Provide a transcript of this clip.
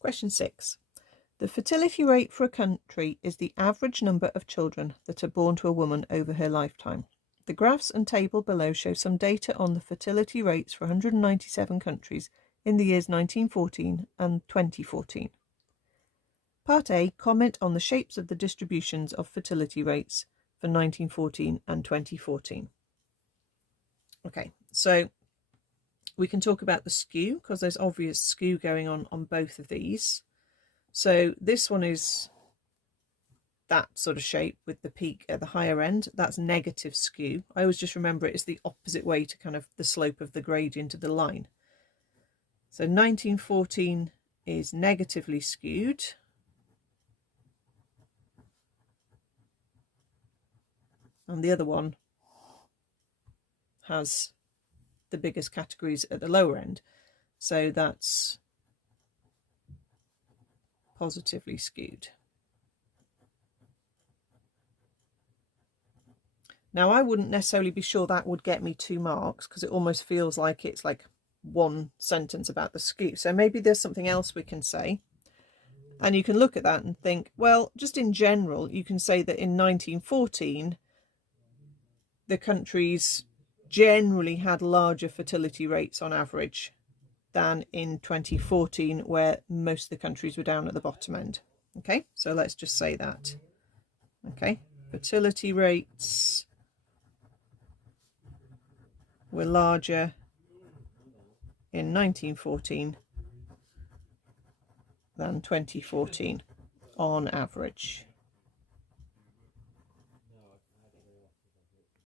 Question 6. The fertility rate for a country is the average number of children that are born to a woman over her lifetime. The graphs and table below show some data on the fertility rates for 197 countries in the years 1914 and 2014. Part A, comment on the shapes of the distributions of fertility rates for 1914 and 2014. Okay, so we can talk about the skew because there's obvious skew going on both of these. So this one is that sort of shape with the peak at the higher end. That's negative skew. I always just remember it is the opposite way to kind of the slope of the gradient of the line. So 1914 is negatively skewed. And the other one has the biggest categories at the lower end. So that's positively skewed. Now, I wouldn't necessarily be sure that would get me 2 marks because it almost feels like it's like one sentence about the skew. So maybe there's something else we can say. And you can look at that and think, well, just in general, you can say that in 1914, the countries generally had larger fertility rates on average than in 2014, where most of the countries were down at the bottom end. Okay, so let's just say that. Okay, fertility rates were larger in 1914 than 2014 on average.